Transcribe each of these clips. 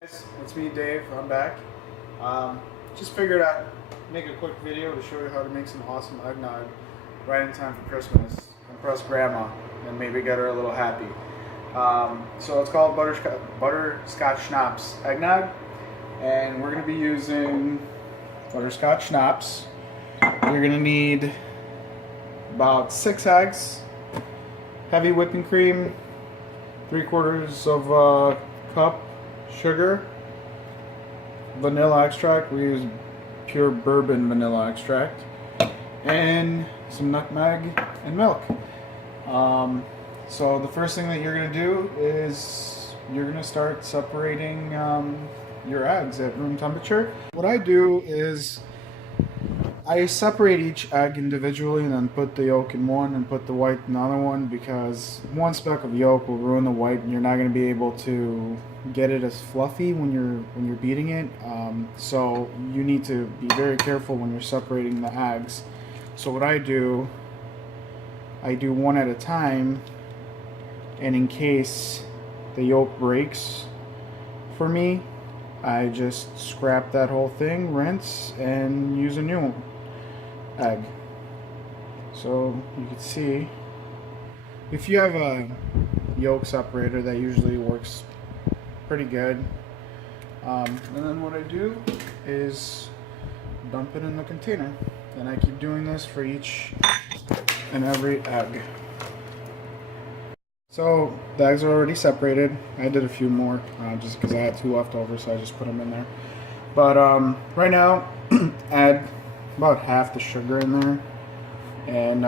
Guys, it's me, Dave. I'm back. Just figured I'd make a quick video to show you how to make some awesome eggnog right in time for Christmas. Impress Grandma and maybe get her a little happy. So it's called Butterscotch Schnapps Eggnog, and we're going to be using butterscotch schnapps. You're going to need about 6 eggs, heavy whipping cream, 3/4 of a cup sugar, vanilla extract. We use pure bourbon vanilla extract, and some nutmeg and milk. So the first thing that you're going to do is you're going to start separating your eggs at room temperature. What I do is I separate each egg individually and then put the yolk in one and put the white in the other one, because one speck of yolk will ruin the white and you're not going to be able to get it as fluffy when you're beating it. So you need to be very careful when you're separating the eggs. So what I do one at a time, and in case the yolk breaks for me, I just scrap that whole thing, rinse, and use a new egg. So you can see, if you have a yolk separator, that usually works pretty good. And then what I do is dump it in the container, and I keep doing this for each and every egg. So the eggs are already separated. I did a few more just because I had 2 left over, so I just put them in there. But right now, add about half the sugar in there, and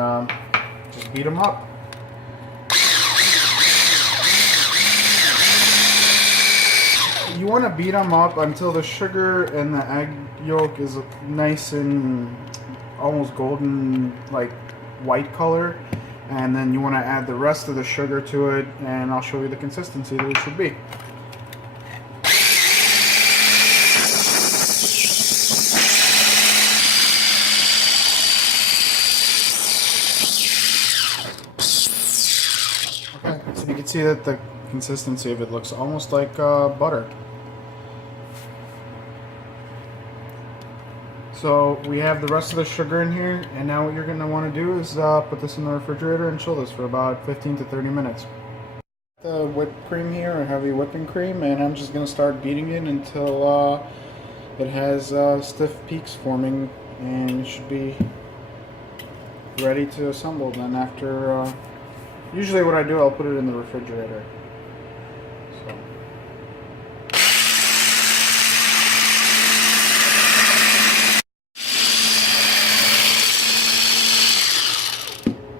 just beat them up. You want to beat them up until the sugar and the egg yolk is nice and almost golden, like white color, and then you want to add the rest of the sugar to it, and I'll show you the consistency that it should be. Okay, so you can see that the consistency of it looks almost like butter. So we have the rest of the sugar in here, and now what you're going to want to do is put this in the refrigerator and chill this for about 15 to 30 minutes. The whipped cream here, or heavy whipping cream, and I'm just going to start beating it until it has stiff peaks forming, and it should be ready to assemble. Then after, usually what I do, I'll put it in the refrigerator. So.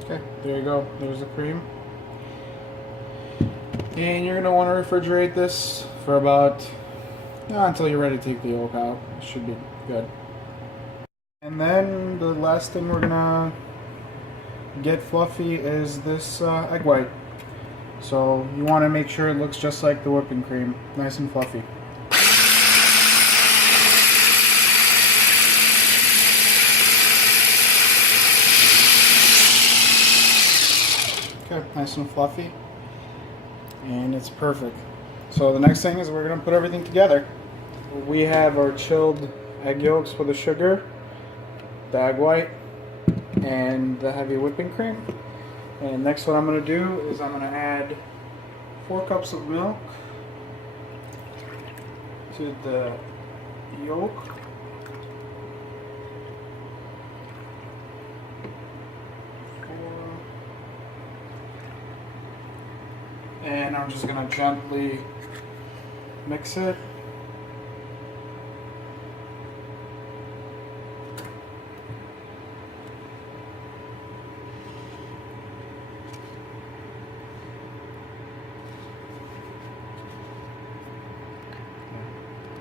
Okay, there you go. There's the cream. And you're going to want to refrigerate this for about until you're ready to take the yolk out. It should be good. And then the last thing we're going to get fluffy is this egg white. So you want to make sure it looks just like the whipping cream, nice and fluffy. Okay, nice and fluffy, and it's perfect. So the next thing is we're going to put everything together. We have our chilled egg yolks with the sugar, the egg white, and the heavy whipping cream. And next what I'm going to do is I'm going to add 4 cups of milk to the yolk. And I'm just going to gently mix it.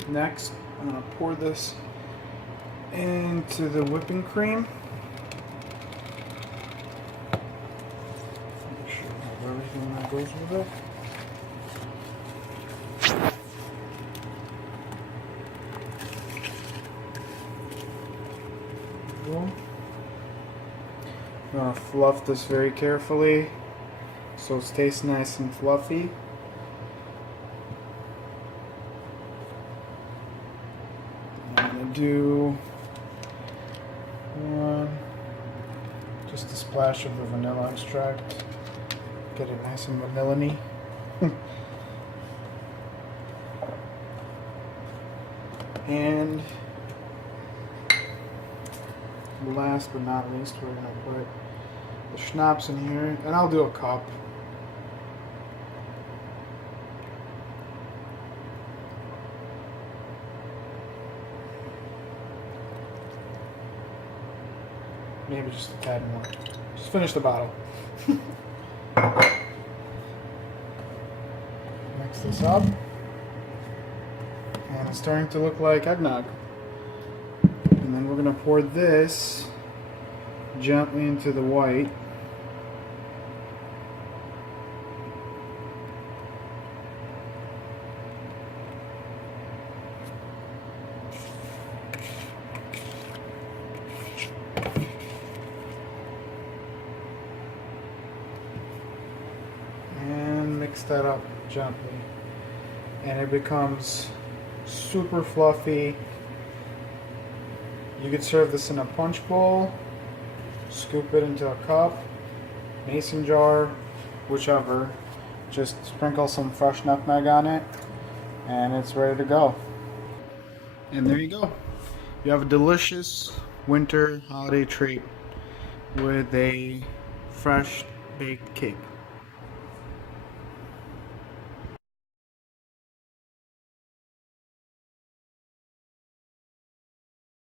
Next, I'm going to pour this into the whipping cream. Make sure I have everything that goes with it. Boom. I'm going to fluff this very carefully so it stays nice and fluffy. gonna do just a splash of the vanilla extract. Get it nice and vanilla-y. And last but not least, we're gonna put the schnapps in here, and I'll do a cup. Maybe just a tad more. Just finish the bottle. Mix this up. And it's starting to look like eggnog. And then we're going to pour this gently into the white. And mix that up gently. And it becomes super fluffy. You could serve this in a punch bowl, scoop it into a cup, mason jar, whichever. Just sprinkle some fresh nutmeg on it, and it's ready to go. And there you go. You have a delicious winter holiday treat with a fresh baked cake.